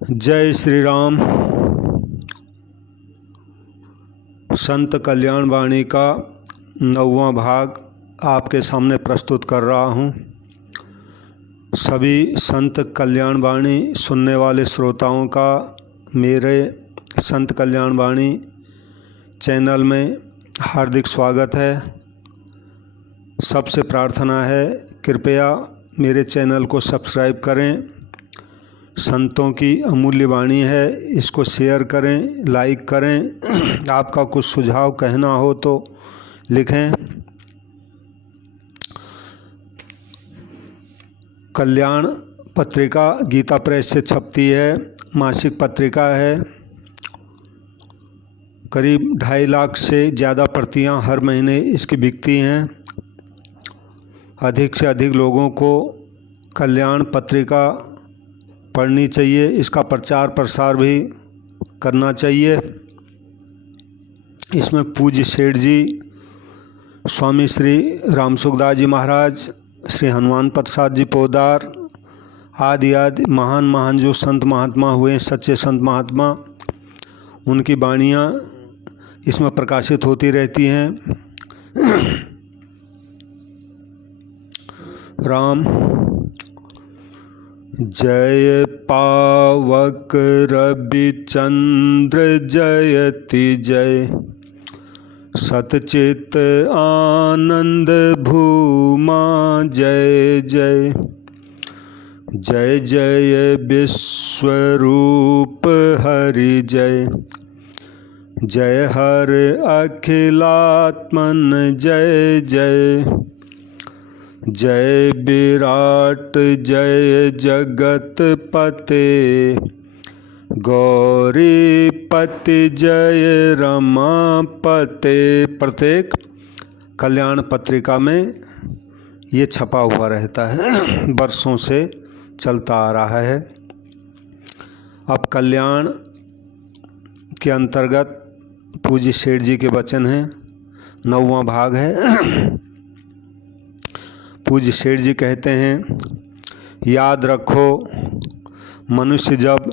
जय श्री राम। संत कल्याण वाणी का 9वां भाग आपके सामने प्रस्तुत कर रहा हूँ। सभी संत कल्याण वाणी सुनने वाले श्रोताओं का मेरे संत कल्याण वाणी चैनल में हार्दिक स्वागत है। सबसे प्रार्थना है, कृपया मेरे चैनल को सब्सक्राइब करें। संतों की अमूल्य वाणी है, इसको शेयर करें, लाइक करें। आपका कुछ सुझाव कहना हो तो लिखें। कल्याण पत्रिका गीता प्रेस से छपती है, मासिक पत्रिका है। करीब 2.5 लाख से ज़्यादा प्रतियां हर महीने इसकी बिकती हैं। अधिक से अधिक लोगों को कल्याण पत्रिका पढ़नी चाहिए, इसका प्रचार प्रसार भी करना चाहिए। इसमें पूज्य सेठ जी, स्वामी श्री रामसुखदास जी महाराज, श्री हनुमान प्रसाद जी पोदार आदि महान जो संत महात्मा हुए, सच्चे संत महात्मा, उनकी वाणियाँ इसमें प्रकाशित होती रहती हैं। राम। जय पावक रवि चंद्र जयति जय, सतचित आनंद भूमा जय जय। जय जय विश्वरूप हरि जय, जय हर अखिलात्मन जय जय। जय विराट जय जगत पते, गौरी पति जय रमापते। प्रत्येक कल्याण पत्रिका में ये छपा हुआ रहता है, वर्षों से चलता आ रहा है। अब कल्याण के अंतर्गत पूज्य सेठ जी के वचन हैं, 9वां भाग है। पूज्य सेठ जी कहते हैं, याद रखो, मनुष्य जब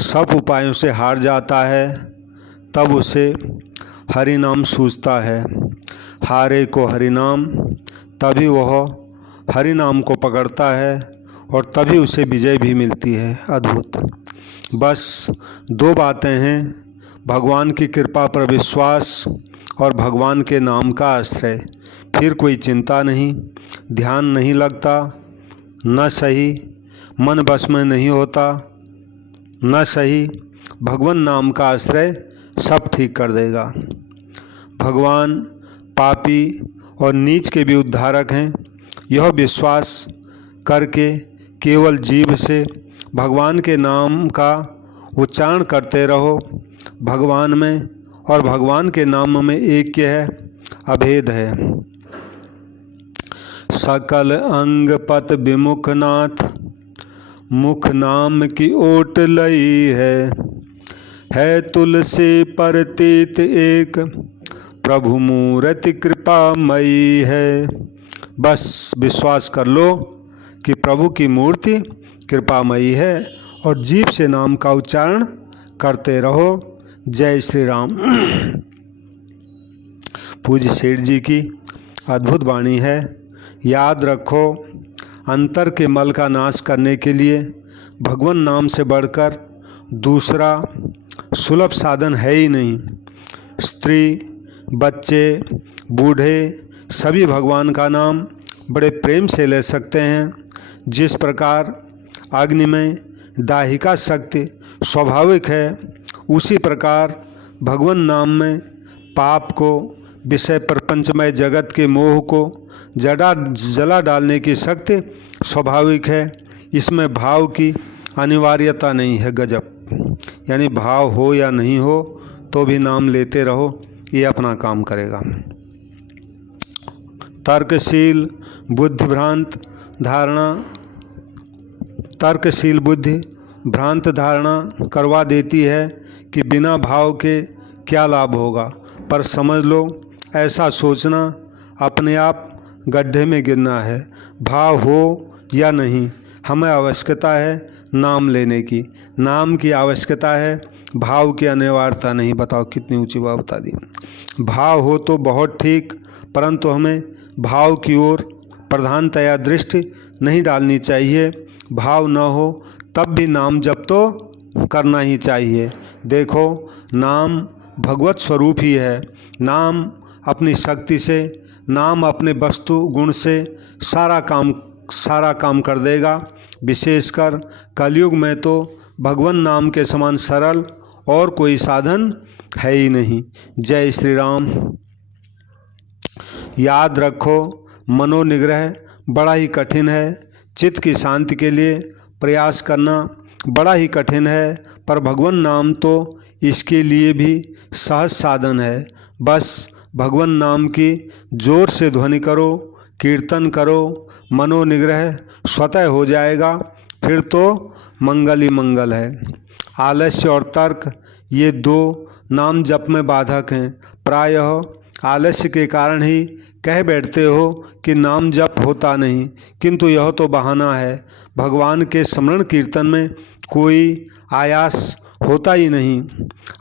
सब उपायों से हार जाता है तब उसे हरि नाम सूझता है। हारे को हरि नाम, तभी वह हरि नाम को पकड़ता है और तभी उसे विजय भी मिलती है। अद्भुत। बस 2 बातें हैं, भगवान की कृपा पर विश्वास और भगवान के नाम का आश्रय। फिर कोई चिंता नहीं, ध्यान नहीं लगता, न सही, मन बस में नहीं होता, न सही। भगवान नाम का आश्रय सब ठीक कर देगा। भगवान पापी और नीच के भी उद्धारक हैं। यह विश्वास करके केवल जीभ से भगवान के नाम का उच्चारण करते रहो। भगवान में और भगवान के नाम में ऐक्य है, अभेद है। सकल अंग पत विमुख नाथ, मुख नाम की ओट लई है तुलसी परतीत एक, प्रभु मूर्ति कृपामयी है। बस विश्वास कर लो कि प्रभु की मूर्ति कृपामयी है और जीभ से नाम का उच्चारण करते रहो। जय श्री राम। पूज्य सेठ जी की अद्भुत वाणी है। याद रखो, अंतर के मल का नाश करने के लिए भगवान नाम से बढ़कर दूसरा सुलभ साधन है ही नहीं। स्त्री, बच्चे, बूढ़े सभी भगवान का नाम बड़े प्रेम से ले सकते हैं। जिस प्रकार अग्नि में दाहिका शक्ति स्वाभाविक है, उसी प्रकार भगवान नाम में पाप को, विषय प्रपंचमय जगत के मोह को जला डालने की शक्ति स्वाभाविक है। इसमें भाव की अनिवार्यता नहीं है। गजब। यानी भाव हो या नहीं हो तो भी नाम लेते रहो, ये अपना काम करेगा। तर्कशील बुद्धि भ्रांत धारणा करवा देती है कि बिना भाव के क्या लाभ होगा। पर समझ लो, ऐसा सोचना अपने आप गड्ढे में गिरना है। भाव हो या नहीं, हमें आवश्यकता है नाम लेने की। नाम की आवश्यकता है, भाव की अनिवार्यता नहीं। बताओ कितनी ऊंची बात बता दी। भाव हो तो बहुत ठीक, परंतु हमें भाव की ओर प्रधानतया दृष्टि नहीं डालनी चाहिए। भाव न हो तब भी नाम जप तो करना ही चाहिए। देखो, नाम भगवत स्वरूप ही है। नाम अपनी शक्ति से, नाम अपने वस्तु गुण से सारा काम कर देगा। विशेषकर कलयुग में तो भगवान नाम के समान सरल और कोई साधन है ही नहीं। जय श्री राम। याद रखो, मनोनिग्रह बड़ा ही कठिन है। चित्त की शांति के लिए प्रयास करना बड़ा ही कठिन है, पर भगवान नाम तो इसके लिए भी सहज साधन है। बस भगवान नाम की जोर से ध्वनि करो, कीर्तन करो, मनोनिग्रह स्वतः हो जाएगा। फिर तो मंगल ही मंगल है। आलस्य और तर्क ये दो नाम जप में बाधक हैं। प्रायः आलस्य के कारण ही कह बैठते हो कि नाम जप होता नहीं, किंतु यह तो बहाना है। भगवान के स्मरण कीर्तन में कोई आयास होता ही नहीं।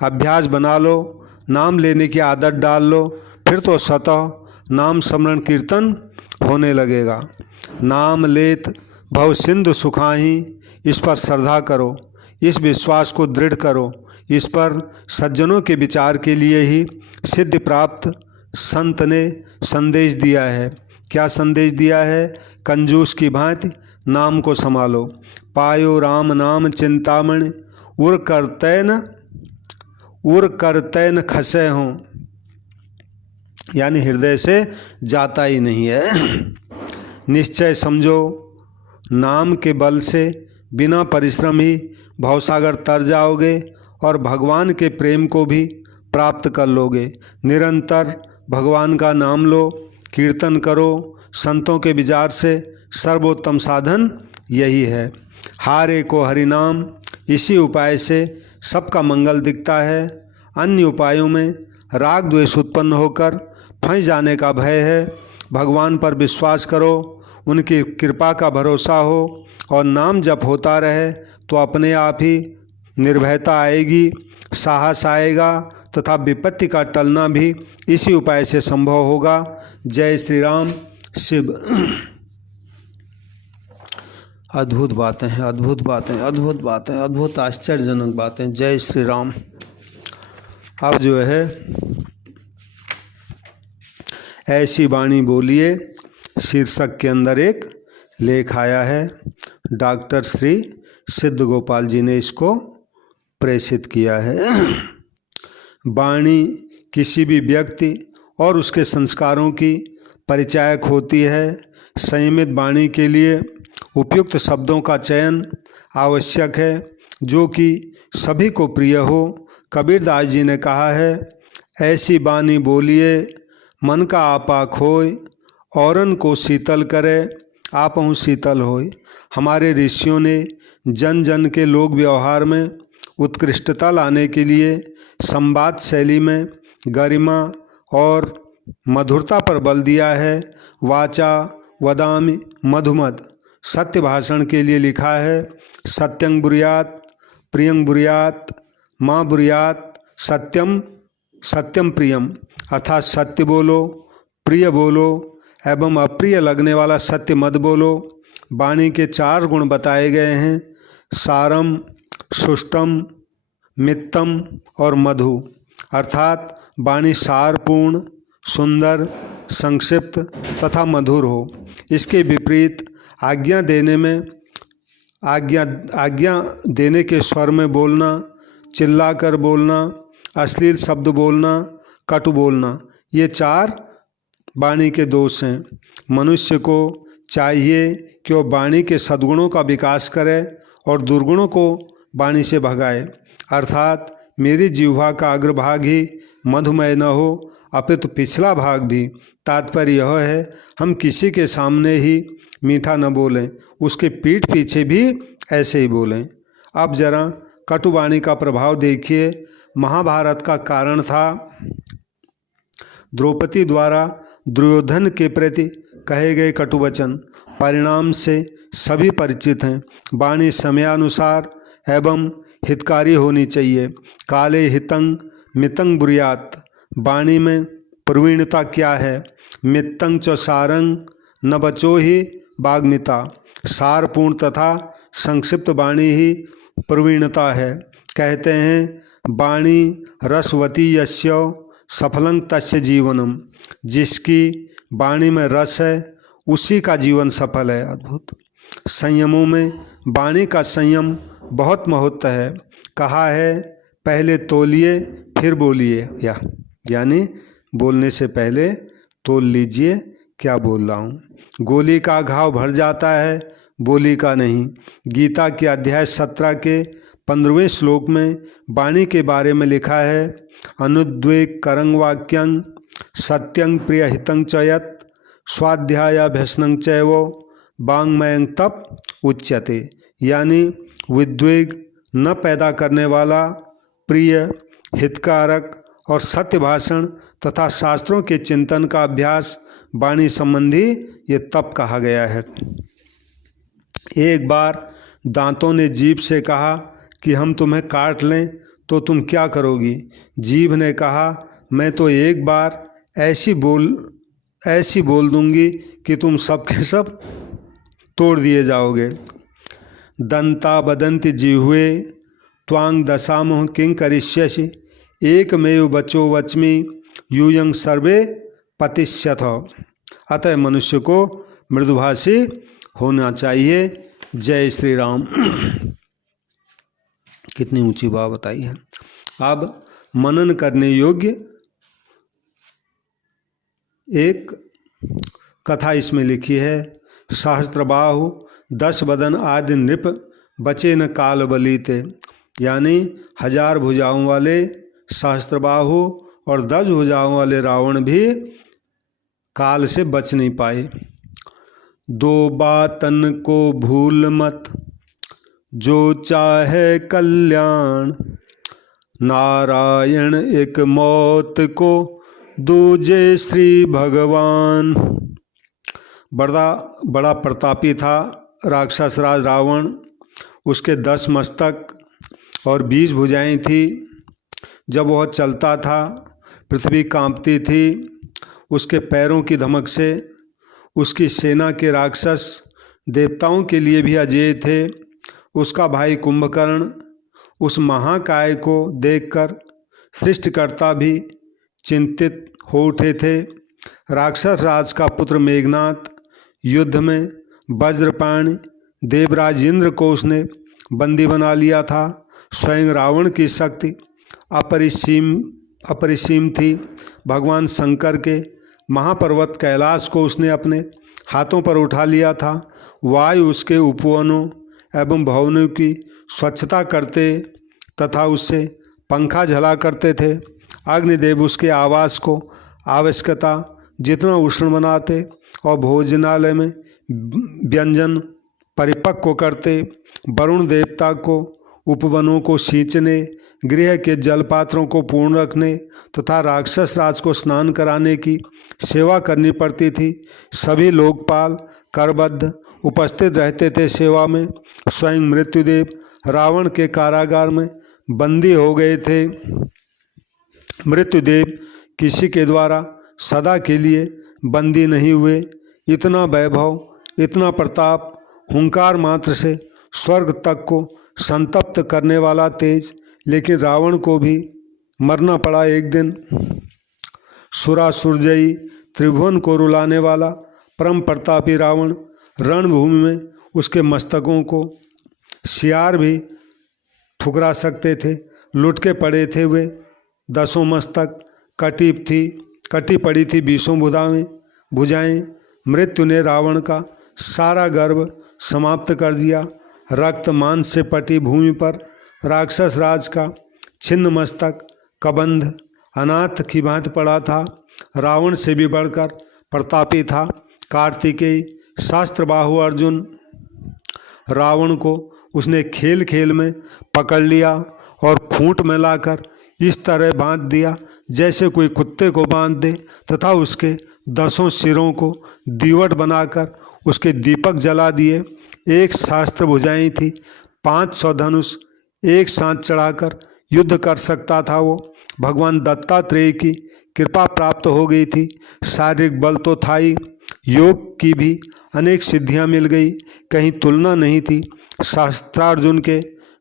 अभ्यास बना लो, नाम लेने की आदत डाल लो, फिर तो स्वतः नाम स्मरण कीर्तन होने लगेगा। नाम लेत भव सिंधु सुखाही, इस पर श्रद्धा करो, इस विश्वास को दृढ़ करो। इस पर सज्जनों के विचार के लिए ही सिद्धि प्राप्त संत ने संदेश दिया है। क्या संदेश दिया है? कंजूस की भांति नाम को संभालो। पायो राम नाम चिंतामणि, उर करतैन खसे हों, यानी हृदय से जाता ही नहीं है। निश्चय समझो, नाम के बल से बिना परिश्रम ही भवसागर तर जाओगे और भगवान के प्रेम को भी प्राप्त कर लोगे। निरंतर भगवान का नाम लो, कीर्तन करो। संतों के विचार से सर्वोत्तम साधन यही है। हारे को हरि नाम, इसी उपाय से सबका मंगल दिखता है। अन्य उपायों में राग द्वेष उत्पन्न होकर फंस जाने का भय है। भगवान पर विश्वास करो, उनकी कृपा का भरोसा हो और नाम जप होता रहे तो अपने आप ही निर्भयता आएगी, साहस आएगा तथा विपत्ति का टलना भी इसी उपाय से संभव होगा। जय श्री राम। शिव। अद्भुत बातें हैं, अद्भुत बातें, अद्भुत बातें, अद्भुत आश्चर्यजनक बातें। जय श्री राम। अब जो है ऐसी वाणी बोलिए शीर्षक के अंदर एक लेख आया है। डॉक्टर श्री सिद्ध गोपाल जी ने इसको प्रेषित किया है। वाणी किसी भी व्यक्ति और उसके संस्कारों की परिचायक होती है। संयमित वाणी के लिए उपयुक्त शब्दों का चयन आवश्यक है, जो कि सभी को प्रिय हो। कबीरदास जी ने कहा है, ऐसी वाणी बोलिए मन का आपा खोय, औरन को शीतल करे आपहु शीतल होय। हमारे ऋषियों ने जन जन के लोक व्यवहार में उत्कृष्टता लाने के लिए संवाद शैली में गरिमा और मधुरता पर बल दिया है। वाचा वदामि मधुमद, सत्य भाषण के लिए लिखा है, सत्यं ब्रूयात् प्रियं ब्रूयात् माँ ब्रूयात् सत्यम सत्यम प्रियम, अर्थात सत्य बोलो, प्रिय बोलो एवं अप्रिय लगने वाला सत्य मत बोलो। वाणी के 4 गुण बताए गए हैं, सारम, सुष्टम, मित्तम और मधु। अर्थात वाणी सारपूर्ण, सुंदर, संक्षिप्त तथा मधुर हो। इसके विपरीत आज्ञा देने के स्वर में बोलना, चिल्लाकर बोलना, अश्लील शब्द बोलना, कटु बोलना, ये 4 वाणी के दोष हैं। मनुष्य को चाहिए कि वह वाणी के सद्गुणों का विकास करे और दुर्गुणों को वाणी से भगाए। अर्थात मेरी जिह्वा का अग्रभाग ही मधुमय न हो, अपितु पिछला भाग भी। तात्पर्य यह है, हम किसी के सामने ही मीठा न बोलें, उसके पीठ पीछे भी ऐसे ही बोलें। अब जरा कटुवाणी का प्रभाव देखिए। महाभारत का कारण था द्रौपदी द्वारा दुर्योधन के प्रति कहे गए कटुवचन परिणाम से सभी परिचित हैं। वाणी समयानुसार एवं हितकारी होनी चाहिए। काले हितंग मितंग ब्रूयात्, वाणी में प्रवीणता क्या है? मितंग च सारंग न बचो ही वाग्मिता, सारपूर्ण तथा संक्षिप्त वाणी ही प्रवीणता है। कहते हैं वाणी रसवती यस्य सफलं तस्य जीवनम, जिसकी वाणी में रस है उसी का जीवन सफल है। अद्भुत। संयमों में वाणी का संयम बहुत महत्व है। कहा है पहले तोलिए फिर बोलिए, यानी बोलने से पहले तोल लीजिए क्या बोल रहा हूँ। गोली का घाव भर जाता है, बोली का नहीं। गीता के अध्याय 17 के 15वें श्लोक में वाणी के बारे में लिखा है अनुद्वेग करंग वाक्यं सत्यं प्रियहितं च यत् स्वाध्यायाभ्यसनं चैव वाङ्मयं तप उच्यते, यानी विद्वेग न पैदा करने वाला, प्रिय, हितकारक और सत्य भाषण तथा शास्त्रों के चिंतन का अभ्यास वाणी संबंधी ये तप कहा गया है। एक बार दांतों ने जीभ से कहा कि हम तुम्हें काट लें तो तुम क्या करोगी? जीभ ने कहा मैं तो एक बार ऐसी बोल दूंगी कि तुम सब के सब तोड़ दिए जाओगे। दंता बदंति जिह्वे त्वांग दशामोह किं करिष्यसि एकमेव बचो वच्मि यूयं सर्वे पतिष्यथ। अतः मनुष्य को मृदुभाषी होना चाहिए। जय श्री राम। कितनी ऊंची बात बताई है। अब मनन करने योग्य एक कथा इसमें लिखी है। सहस्त्रबाहु 10 बदन आदि नृप बचे न काल बलीते, यानी 1000 भुजाओं वाले सहस्त्रबाहु और 10 भुजाओं वाले रावण भी काल से बच नहीं पाए। दो बातन को भूल मत जो चाहे कल्याण, नारायण एक मौत को दूजे श्री भगवान। बड़ा प्रतापी था राक्षस राज रावण। उसके 10 मस्तक और 20 भुजाएं थी। जब वह चलता था पृथ्वी कांपती थी। उसके पैरों की धमक से उसकी सेना के राक्षस देवताओं के लिए भी अजेय थे। उसका भाई कुंभकर्ण उस महाकाय को देखकर सृष्टिकर्ता भी चिंतित हो उठे थे। राक्षस राज का पुत्र मेघनाथ युद्ध में वज्रपाणि देवराज इंद्र को उसने बंदी बना लिया था। स्वयं रावण की शक्ति अपरिसीम थी। भगवान शंकर के महापर्वत कैलाश को उसने अपने हाथों पर उठा लिया था। वायु उसके उपवनों एवं भवनों की स्वच्छता करते तथा उससे पंखा झला करते थे। अग्निदेव उसके आवास को आवश्यकता जितना उष्ण बनाते और भोजनालय में व्यंजन परिपक्व करते। वरुण देवता को उपवनों को सींचने, गृह के जलपात्रों को पूर्ण रखने तथा राक्षस राज को स्नान कराने की सेवा करनी पड़ती थी। सभी लोकपाल करबद्ध उपस्थित रहते थे सेवा में। स्वयं मृत्युदेव रावण के कारागार में बंदी हो गए थे। मृत्युदेव किसी के द्वारा सदा के लिए बंदी नहीं हुए। इतना वैभव, इतना प्रताप, हुंकार मात्र से स्वर्ग तक को संतप्त करने वाला तेज, लेकिन रावण को भी मरना पड़ा एक दिन। सुरासुरजयी त्रिभुवन को रुलाने वाला परम प्रतापी रावण रणभूमि में उसके मस्तकों को सियार भी ठुकरा सकते थे। लुट के पड़े थे वे 10 मस्तक, कटी पड़ी थी 20 भुजाएं। मृत्यु ने रावण का सारा गर्व समाप्त कर दिया। रक्त मांस से पटी भूमि पर राक्षस राज का छिन्न मस्तक कबंध अनाथ की भांति पड़ा था। रावण से भी बढ़कर प्रतापी था कार्तिकेय शास्त्रबाहु अर्जुन। रावण को उसने खेल खेल में पकड़ लिया और खूंट में लाकर इस तरह बांध दिया जैसे कोई कुत्ते को बांध दे, तथा उसके 10 सिरों को दीवट बनाकर उसके दीपक जला दिए। 1 सहस्त्र भुजाएं थी, 500 धनुष एक साथ चढ़ाकर युद्ध कर सकता था वो। भगवान दत्तात्रेय की कृपा प्राप्त हो गई थी। शारीरिक बल तो था ही, योग की भी अनेक सिद्धियां मिल गई, कहीं तुलना नहीं थी। शास्त्रार्जुन के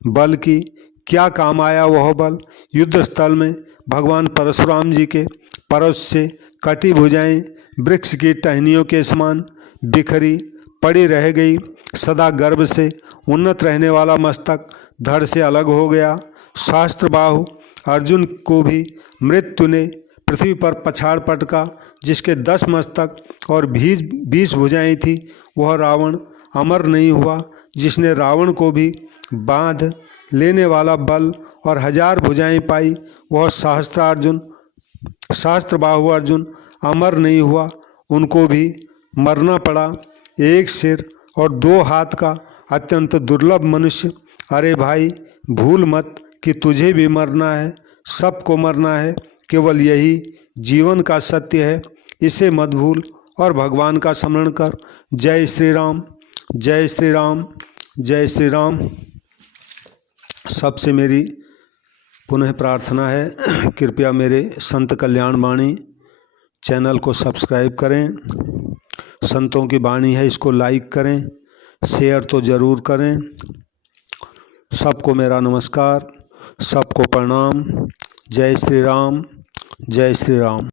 बल की क्या काम आया वह बल। युद्ध स्थल में भगवान परशुराम जी के परश से कटी भुजाएं वृक्ष की टहनियों के समान बिखरी पड़ी रह गई। सदा गर्भ से उन्नत रहने वाला मस्तक धड़ से अलग हो गया। शास्त्र बाहु अर्जुन को भी मृत्यु ने पृथ्वी पर पछाड़ पटका। जिसके 10 मस्तक और 20 भुजाएं थी वह रावण अमर नहीं हुआ। जिसने रावण को भी बांध लेने वाला बल और 1000 भुजाएं पाई वह शास्त्र बाहु अर्जुन अमर नहीं हुआ, उनको भी मरना पड़ा। 1 सिर और 2 हाथ का अत्यंत दुर्लभ मनुष्य, अरे भाई भूल मत कि तुझे भी मरना है, सबको मरना है, केवल यही जीवन का सत्य है, इसे मत भूल और भगवान का स्मरण कर। जय श्री राम, जय श्री राम, जय श्री राम। सबसे मेरी पुनः प्रार्थना है, कृपया मेरे संत कल्याण वाणी चैनल को सब्सक्राइब करें। संतों की वाणी है, इसको लाइक करें, शेयर तो ज़रूर करें। सबको मेरा नमस्कार, सबको प्रणाम। जय श्री राम, जय श्री राम।